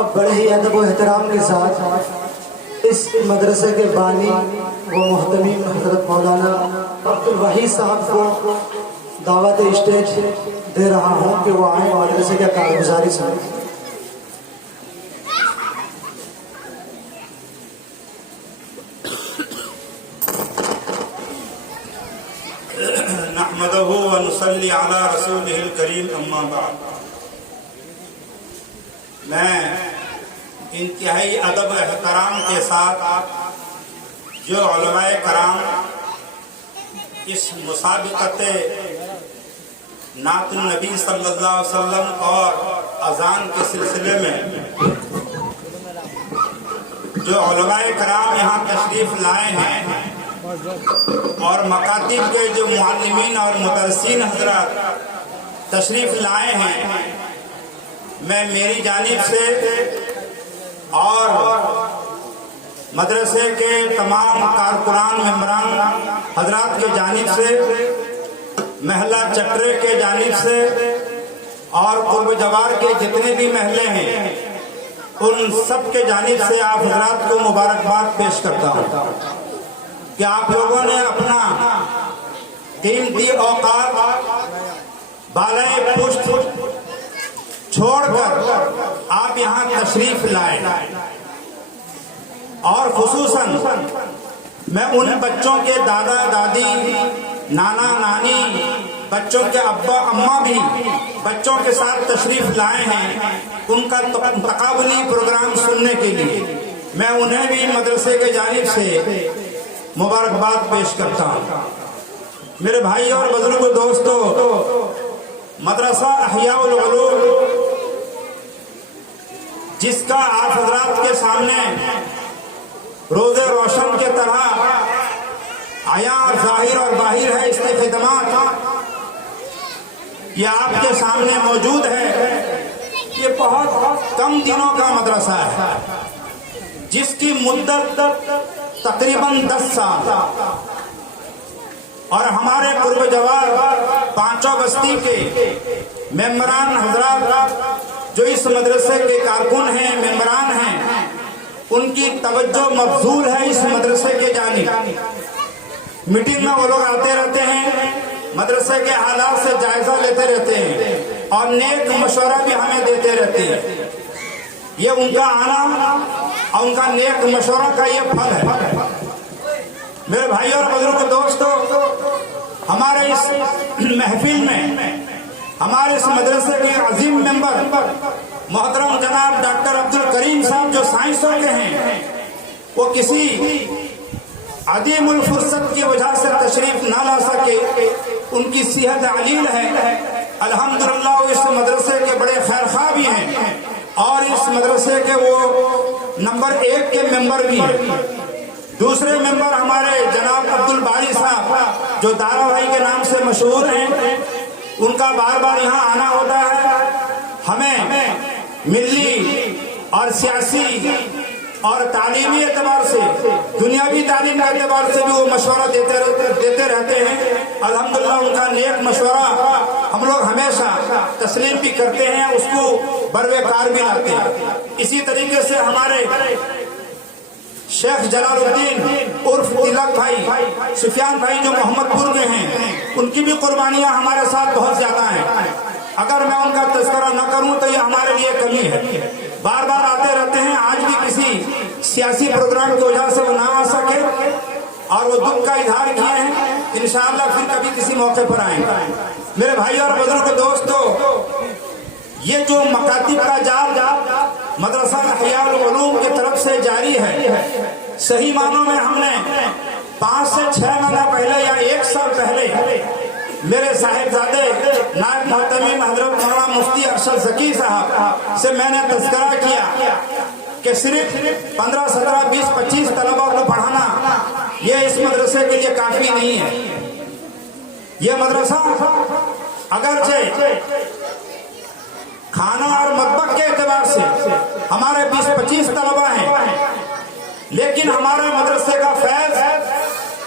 اب بڑے ہی ادب و احترام کے ساتھ اس مدرسے کے بانی و محتمیم حضرت مولانا عبدالوحید صاحب کو دعوت اسٹیج دے رہا ہوں کہ وہ آئیں مدرسے کے کارگزاری سے. نحمدہ و نصلی علی رسولہ الکریم اما بعد. میں انتہائی ادب و احترام کے ساتھ جو علماء کرام اس مسابقت نعت النبی صلی اللہ علیہ وسلم اور اذان کے سلسلے میں جو علماء کرام یہاں تشریف لائے ہیں اور مکاتب کے جو معلمین اور مدرسین حضرات تشریف لائے ہیں، میں میری جانب سے اور مدرسے کے تمام کارکنان ممبران حضرات کے جانب سے، محلہ چٹرے کے جانب سے اور قرب جوار کے جتنے بھی محلے ہیں ان سب کے جانب سے آپ حضرات کو مبارکباد پیش کرتا ہوں کہ آپ لوگوں نے اپنا قیمتی اوقات بالائے پشت چھوڑ کر آپ یہاں تشریف لائے، اور خصوصاً میں ان بچوں کے دادا دادی نانا نانی بچوں کے ابا اماں بھی بچوں کے ساتھ تشریف لائے ہیں ان کا تقابلی پروگرام سننے کے لیے، میں انہیں بھی مدرسے کے جانب سے مبارکباد پیش کرتا ہوں. میرے بھائی اور بزرگ دوستو، مدرسہ احیاء العلوم جس کا آپ حضرات کے سامنے روز روشن کے طرح عیاں اور ظاہر اور باہر ہے، اس کی خدمات یہ آپ کے سامنے موجود ہے. یہ بہت کم دنوں کا مدرسہ ہے جس کی مدت تقریباً 10 سال، اور ہمارے قرب جوار پانچوں بستی کے ممبران حضرات جو اس مدرسے کے کارکن ہیں، ممبران ہیں، ان کی توجہ مبذول ہے اس مدرسے کے جانب. میٹنگ میں وہ لوگ آتے رہتے ہیں، مدرسے کے حالات سے جائزہ لیتے رہتے ہیں اور نیک مشورہ بھی ہمیں دیتے رہتے ہیں. یہ ان کا آنا اور ان کا نیک مشورہ کا یہ پھل ہے. میرے بھائی اور بزرگ دوستو، ہمارے اس محفل میں ہمارے اس مدرسے کے عظیم ممبر محترم جناب ڈاکٹر عبدالکریم صاحب جو سائنسوں کے ہیں، وہ کسی عدیم الفرصت کی وجہ سے تشریف نہ لا سکے. ان کی صحت علیل ہے. الحمدللہ وہ اس مدرسے کے بڑے خیر خواہ بھی ہیں اور اس مدرسے کے وہ نمبر 1 کے ممبر بھی ہیں. دوسرے ممبر ہمارے جناب عبدالباری صاحب جو دارا بھائی کے نام سے مشہور ہیں، ان کا بار بار یہاں آنا ہوتا ہے. ہمیں ملی اور سیاسی اور تعلیمی اعتبار سے، دنیاوی تعلیم کے اعتبار سے بھی وہ مشورہ دیتے رہتے ہیں. الحمدللہ ان کا نیک مشورہ ہم لوگ ہمیشہ تسلیم بھی کرتے ہیں، اس کو بروے کار بھی لاتے ہیں. اسی طریقے سے ہمارے شیخ جلال الدین عرف تلک بھائی، سفیان بھائی جو محمد پور کے ہیں، ان کی بھی قربانیاں ہمارے ساتھ بہت زیادہ ہیں. اگر میں ان کا تذکرہ نہ کروں تو یہ ہمارے لیے کمی ہے. بار بار آتے رہتے ہیں، آج بھی کسی سیاسی پروگرام کی وجہ سے وہ نہ آ سکے اور وہ دکھ کا اظہار کیے ہیں. انشاءاللہ پھر کبھی کسی موقع پر آئیں گے. میرے بھائی اور بزرگ دوستو، یہ جو مکاتب کا جال مدرسہ احیاء العلوم کی طرف سے جاری ہے، صحیح معنوں میں ہم نے 5 سے 6 مہینہ پہلے یا 1 سال پہلے میرے صاحبزادے نائب محتمیم حضرت مولانا مفتی ارشد ذکی صاحب سے میں نے تذکرہ کیا کہ صرف 15 17 20 25 طلبہ کو پڑھانا یہ اس مدرسے کے لیے کافی نہیں ہے. یہ مدرسہ اگرچہ کھانا اور مطبخ کے اعتبار سے ہمارے 20-25 طلبہ ہیں، لیکن ہمارے مدرسے کا فیض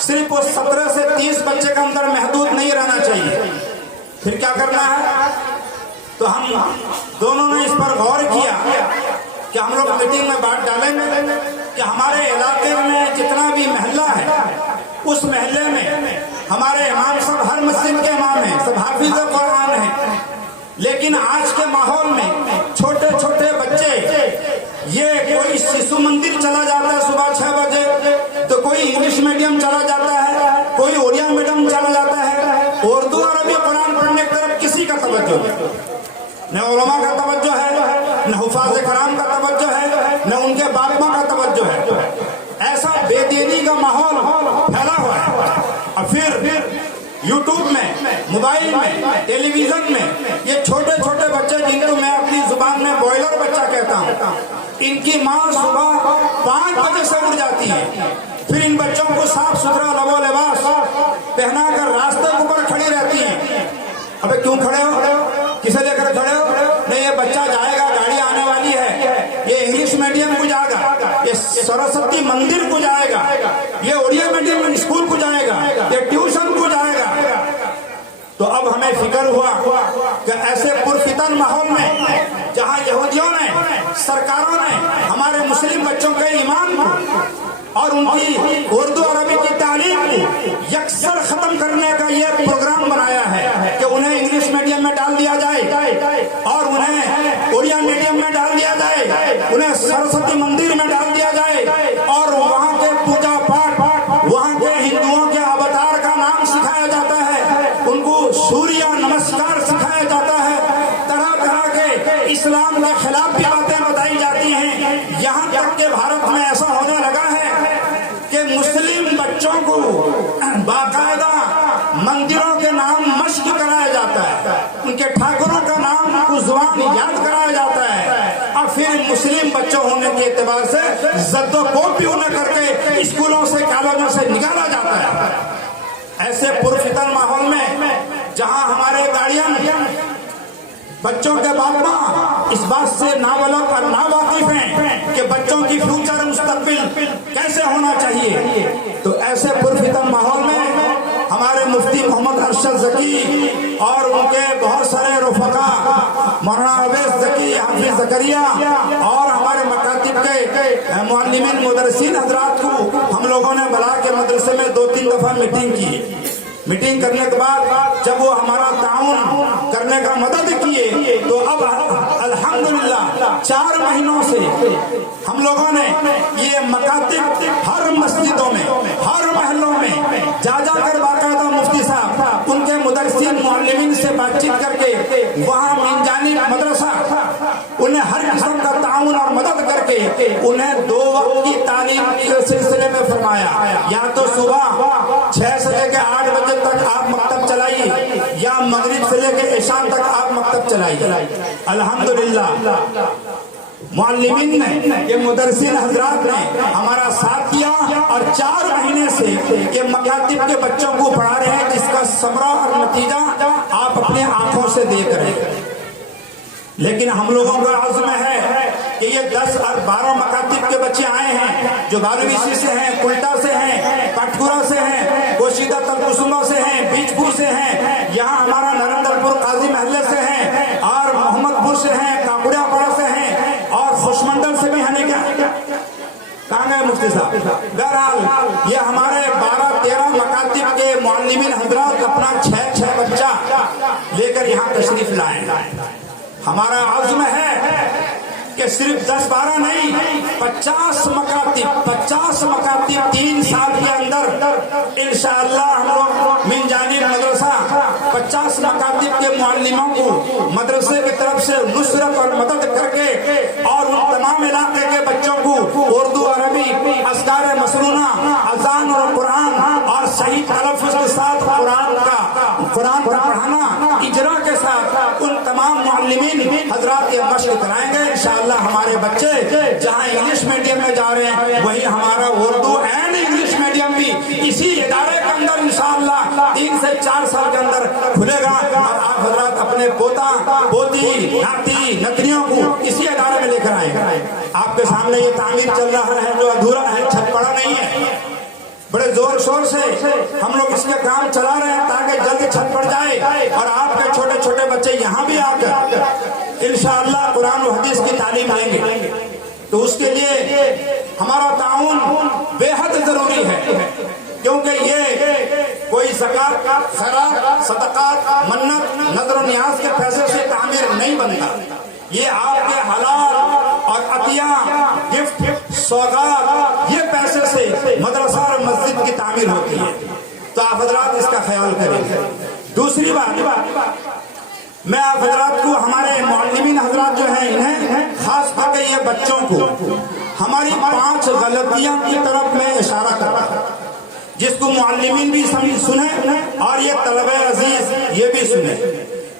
صرف 17 سے 30 بچے کے اندر محدود نہیں رہنا چاہیے. پھر کیا کرنا ہے؟ تو ہم دونوں نے اس پر غور کیا کہ ہم لوگ میٹنگ میں بات ڈالیں گے کہ ہمارے علاقے میں جتنا بھی محلہ ہے اس محلے میں ہمارے امام صاحب ہر مسجد کے امام ہیں، سب حافظ قرآن ہیں، لیکن آج کے ماحول میں چھوٹے چھوٹے بچے یہ کوئی شیشو مندر چلا جاتا ہے صبح 6 بجے، تو کوئی انگلش میڈیم چلا جاتا ہے، کوئی اڑیا میڈیم چلا جاتا ہے، اردو عربی قرآن پڑھنے کی طرف کسی کا توجہ نہیں، نہ علماء کا توجہ ہے، نہ حفاظ کرام کا توجہ ہے، نہ ان کے باپ ماں کا توجہ ہے۔ ایسا بے دینی کا ماحول پھیلا ہوا ہے، اور پھر یوٹیوب میں، موبائل میں، ٹیلی ویژن میں یہ چھوٹے چھوٹے بچے جن کو میں اپنی زبان میں بوائلر بچہ کہتا ہوں، ان کی ماں صبح 5 بجے سے اٹھ جاتی ہے، پھر ان بچوں کو صاف ستھرا لبو لباس پہنا کر راستے کے اوپر کھڑی رہتی ہیں۔ ابے کیوں کھڑے ہو؟ کسے لے کر کھڑے ہو؟ نہیں، یہ بچہ جائے گا، گاڑی آنے والی ہے، یہ انگلش میڈیم کو جائے گا، یہ سرسوتی مندر کو جائے گا، یہ اڑیا میڈیم اسکول کو جائے گا، یہ ٹیوشن کو جائے گا۔ تو اب ہمیں فکر ہوا کہ ایسے پرفتن ماحول میں جہاں یہودیوں نے، سرکاروں نے ہمارے مسلم بچوں کے ایمان کو اور ان کی اردو عربی کی تعلیم کو یکسر ختم کرنے کا یہ پروگرام بنایا ہے کہ انہیں انگلش میڈیم میں ڈال دیا جائے اور انہیں اڑیا میڈیم میں ڈال دیا جائے، انہیں سرسوتی مندر میں ڈال دیا جائے اور وہاں کے پوجا پاٹ، وہاں کے ہندوؤں کے اوتار کا نام سکھایا جاتا ہے، ان کو سوریہ نمسکار سکھایا جاتا ہے، طرح طرح کے اسلام کے خلاف بھی باتیں بتائی جاتی ہیں۔ یہاں تک کہ بھارت میں ایسا ہونے لگا ہے کہ مسلم بچوں کو باقاعدہ مندروں کے نام مشق کرایا جاتا ہے، ان کے ٹھاکروں کا نام کو زبان یاد کرایا جاتا ہے، اور پھر مسلم بچوں ہونے کے اعتبار سے زد و کوب بھی انہیں کر کے اسکولوں سے، کالجوں سے نکالا جاتا ہے۔ ایسے پرفتن ماحول میں جہاں ہمارے گارڈین بچوں کے باپ ماں اس بات سے نابلغ اور ناواقف ہیں کہ بچوں کی فیوچر مستقبل کیسے ہونا چاہیے، تو ایسے پرفتن ماحول میں ہمارے مفتی محمد ارشد ذکی اور ان کے بہت سارے رفقا، مولانا اویس ذکی، حافظ زکریا اور ہمارے مکاتب کے معلمین مدرسین حضرات کو ہم لوگوں نے بلا کے مدرسے میں 2-3 دفعہ میٹنگ کی۔ میٹنگ کرنے کے بعد جب وہ ہمارا تعاون کرنے کا مدد کیے تو اب الحمدللہ 4 مہینوں سے ہم لوگوں نے یہ مکاتب ہر مسجدوں میں، ہر محلوں میں جا کر باقاعدہ مفتی صاحب ان کے مدرسین معلمین سے بات چیت کر کے وہاں من جانب مدرسہ انہیں ہر قسم کا تعاون اور مدد کر کے انہیں 2 وقت کی تعلیم کے سلسلے میں فرمایا، یا تو صبح 6 سے لے کے 8 بجے تک آپ مکتب چلائیے، یا مغرب سے لے کے عشاء تک آپ مکتب چلائیے۔ الحمدللہ معلمین نے، یہ مدرسین حضرات نے ہمارا ساتھ دیا اور 4 مہینے سے یہ مکاتب کے بچوں کو پڑھا رہے ہیں، جس کا ثمرہ اور نتیجہ آپ اپنے آنکھوں سے دیکھ رہے ہیں۔ لیکن ہم لوگوں کا عزم ہے کہ یہ 10 اور 12 مکاتب کے بچے آئے ہیں جو بالویسی سے ہیں، کلٹا سے ہیں، کٹکورا سے ہیں، کوشیدہ تلکسمہ سے ہیں، بیج پور سے ہیں، یہاں ہمارا نریندر پور قاضی محلے سے ہیں، اور محمد پور سے ہیں، کاکڑیا پڑا سے ہیں، اور خوش منڈل سے بھی ہیں۔ کہاں گئے مفتی صاحب؟ بہرحال یہ ہمارے 12-13 مکاتب کے معلمین حضرات اپنا 6 بچہ لے کر یہاں تشریف لائیں۔ ہمارا عزم ہے کہ صرف 10-12 نہیں، 50 مکاتب 3 سال کے اندر انشاءاللہ ہم لوگ من جانب مدرسہ 50 مکاتب کے معلموں کو مدرسے کی طرف سے نصرت اور مدد کر کے اور ان تمام علاقے کے بچوں کو اردو عربی، اذکار مسنونہ، اذان اور قرآن اور صحیح تلفظ کے ساتھ قرآن پڑھانا، اجرا کے ساتھ ان تمام معلمین حضرات یہ مشق کرائیں گے انشاءاللہ۔ ہمارے بچے جہاں انگلش میڈیم میں جا رہے ہیں وہی ہمارا اردو اینڈ انگلش میڈیم بھی اسی ادارے کے اندر انشاءاللہ 3 سے 4 سال کے اندر کھلے گا، اور آپ حضرات اپنے پوتا پوتی ناتی نتنیوں کو اسی ادارے میں لے کر آئیں گے۔ آپ کے سامنے یہ تعمیر چل رہا ہے جو ادھورا ہے، چھت پڑا نہیں ہے، بڑے زور شور سے ہم لوگ اس کے کام چلا رہے ہیں تاکہ جلد چھت پڑ جائے اور آپ کے چھوٹے چھوٹے بچے یہاں بھی آ کر انشاءاللہ قرآن و حدیث کی تعلیم لیں گے۔ تو اس کے لیے ہمارا تعاون بے حد ضروری ہے، کیونکہ یہ کوئی زکات، خیرات، صدقات، منت، نذر و نیاز کے پیسے سے تعمیر نہیں بنتا، یہ آپ کے حلال اور عطیہ، گفٹ، سوغات، یہ پیسے سے مدرسہ اور مسجد کی تعمیر ہوتی ہے، تو آپ حضرات اس کا خیال کریں۔ دوسری بات، میں آپ حضرات کو، ہمارے معلمین حضرات جو ہیں، انہیں خاص کر کے یہ بچوں کو ہماری 5 غلطیاں کی طرف میں اشارہ کر رہا ہوں، جس کو معلمین بھی سنیں اور یہ طلبہ عزیز یہ بھی سنیں۔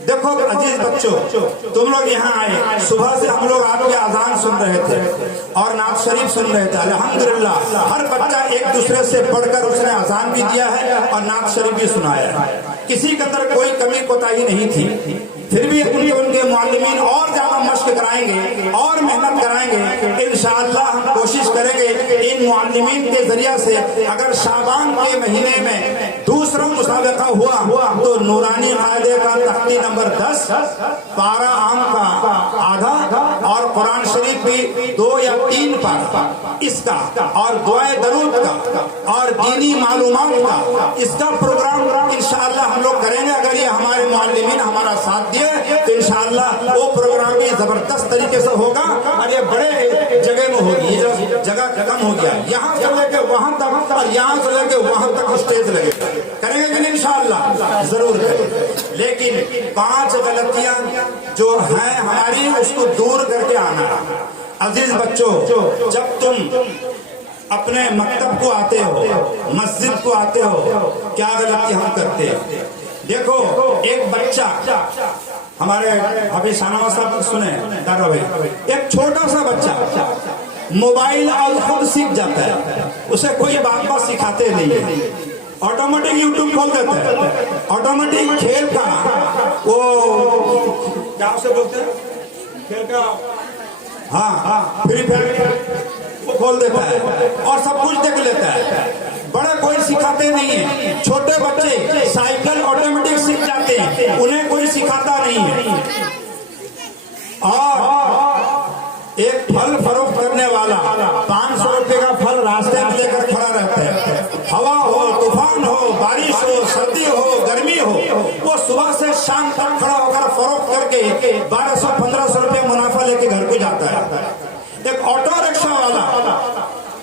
دیکھو عزیز بچوں، تم لوگ یہاں آئے، صبح سے ہم لوگ آپ کے اذان سن رہے تھے اور نعت شریف سن رہے تھے، الحمدللہ ہر بچہ ایک دوسرے سے پڑھ کر اس نے اذان بھی دیا ہے اور نعت شریف بھی سنایا ہے، کسی قدر کوئی کمی کوتاہی نہیں تھی۔ پھر بھی ان کے معلمین اور زیادہ مشق کرائیں گے اور محنت کرائیں گے، انشاءاللہ ہم کوشش کریں گے ان معلمین کے ذریعہ سے اگر شعبان کے مہینے میں دوسرا مسابقہ ہوا تو نورانی قاعدے کا تختی نمبر 10، پارہ عام کا آدھا اور قرآن شریف بھی 2 یا 3 پارہ اس کا، اور دعائے درود کا اور دینی معلومات کا، اس کا پروگرام انشاءاللہ ہم لوگ کریں گے۔ اگر یہ ہمارے معلمین ہمارا ساتھ دیے تو انشاءاللہ وہ پروگرام بھی زبردست طریقے سے ہوگا اور یہ بڑے جگہ میں ہوگی، یہ جگہ کم ہو گیا، یہاں سے لے کے وہاں تک اور یہاں سے لے کے وہاں تک اسٹیج لگے گا، کریں گے کہ نہیں؟ انشاءاللہ ضرور کریں، لیکن 5 غلطیاں جو ہیں ہماری اس کو دور کر کے آنا ہے۔ عزیز بچوں، جب تم اپنے مکتب کو آتے ہو، مسجد کو آتے ہو، کیا غلطی ہم کرتے ہیں؟ دیکھو ایک بچہ، ہمارے ابھی شاہنواز صاحب سنیں دارو بھائی، ایک چھوٹا سا بچہ موبائل اور خود سیکھ جاتا ہے، اسے کوئی بات سکھاتے نہیں ہے، آٹومیٹک یوٹیوب کھول دیتا ہے، آٹومیٹک کھیل کا وہ کیا اسے بولتے ہیں، کھیل کا ہاں فری فائر وہ کھول دیتا ہے اور سب کچھ دیکھ لیتا ہے، بڑے کوئی سکھاتے نہیں ہیں۔ چھوٹے بچے سائیکل آٹومیٹک سیکھ جاتے ہیں، انہیں کوئی سکھاتا نہیں ہے۔ اور ایک پھل فروخت کرنے والا 500 روپے کا پھل راستے میں لے کر کھڑا رہتا ہے، ہوا ہو، طوفان ہو، بارش ہو، سردی ہو، گرمی ہو، وہ صبح سے شام تک کھڑا ہو کر فروخت کر کے 1200-1500 روپے منافع لے کے گھر کو جاتا ہے۔ ایک آٹو رکشہ والا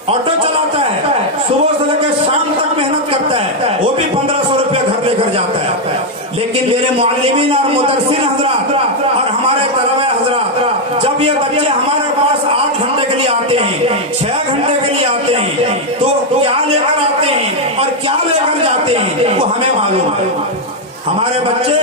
آٹو چلاتا ہے، صبح سے لے کے شام تک محنت کرتا ہے، وہ بھی 1500 روپے گھر لے کر جاتا ہے۔ لیکن میرے معلمین اور مدرسین حضرات اور ہمارے طلبہ حضرات، جب یہ بچے ہمارے پاس 8 گھنٹے کے لیے آتے ہیں، 6 گھنٹے کے لیے آتے ہیں، تو کیا لے کر آتے ہیں اور کیا لے کر جاتے ہیں وہ ہمیں معلوم ہے۔ ہمارے بچے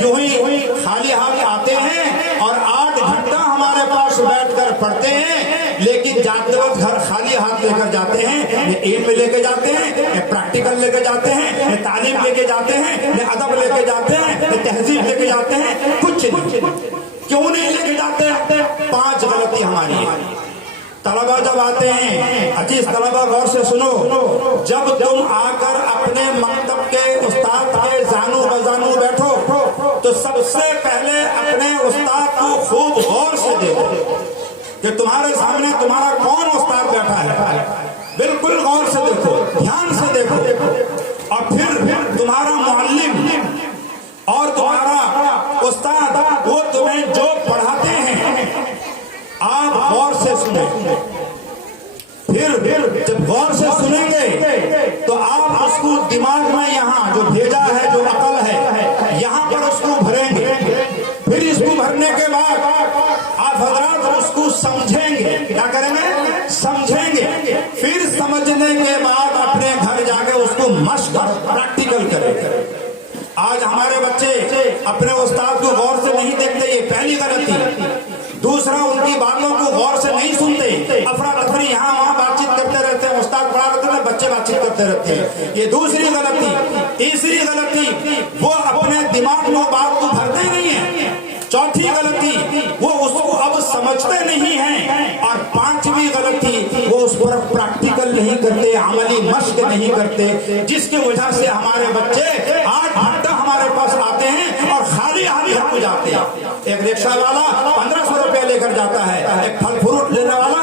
یوں ہی خالی ہاتھ آتے ہیں اور 8 گھنٹہ ہمارے پاس بیٹھ کر پڑھتے ہیں، لیکن جاتے وقت گھر خالی ہاتھ لے کر جاتے ہیں، نہ علم لے کے جاتے ہیں، نہ پریکٹیکل لے کے جاتے ہیں، نہ تعلیم لے کے جاتے ہیں، نہ ادب لے کے جاتے ہیں، نہ تہذیب لے کے جاتے ہیں، کچھ نہیں۔ کیوں نہیں لے کے جاتے؟ 5 غلطی ہماری ہے۔ طلبہ جب آتے ہیں، عزیز طلبہ غور سے سنو، جب تم آ کر اپنے مکتب کے استاد کے زانو بزانو بیٹھو تو سب سے پہلے اپنے استاد کو خوب غور سے دیکھو کہ تمہارے سامنے تمہارا کون استاد بیٹھا ہے، بالکل غور سے دیکھو، دھیان سے دیکھو، اور پھر تمہارا معلم اور تمہارا استاد وہ تمہیں جو پڑھاتے ہیں آپ غور سے سنیں۔ پھر جب غور سے سنیں گے تو آپ اس کو دماغ میں یہاں جو بھیجا ہے، جو عقل ہے، یہاں پر اس کو بھریں گے۔ پھر اس کو بھرنے کے بعد آپ حضرات اس کو سمجھیں گے، کیا کریں گے؟ سمجھیں گے۔ پھر سمجھنے کے بعد اپنے گھر جا کے اس کو مشق پریکٹیکل کریں۔ آج ہمارے بچے اپنے استاد کو غور سے نہیں دیکھتے، یہ پہلی غلطی۔ دوسرا، ان کی باتوں کو غور سے نہیں سنتے، افراتفری یہاں وہاں بات چیت کرتے رہتے ہیں، استاد پڑھا رہتے ہیں، بچے بات چیت کرتے رہتے ہیں، یہ دوسری غلطی۔ تیسری غلطی، وہ اپنے دماغ میں بات کو بھرتے نہیں ہیں۔ چوتھی غلطی، وہ اس کو اب سمجھتے نہیں ہیں۔ اور 5ویں غلطی، وہ اس پر پریکٹیکل نہیں کرتے، عملی مشق نہیں کرتے، جس کی وجہ سے ہمارے بچے 8 گھنٹہ ہمارے پاس آتے ہیں اور خالی ہاتھ گھر کو جاتے ہیں۔ ایک رکشہ والا 1500 روپے لے کر جاتا ہے، ایک پھل فروٹ لینے والا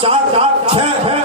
4, 6,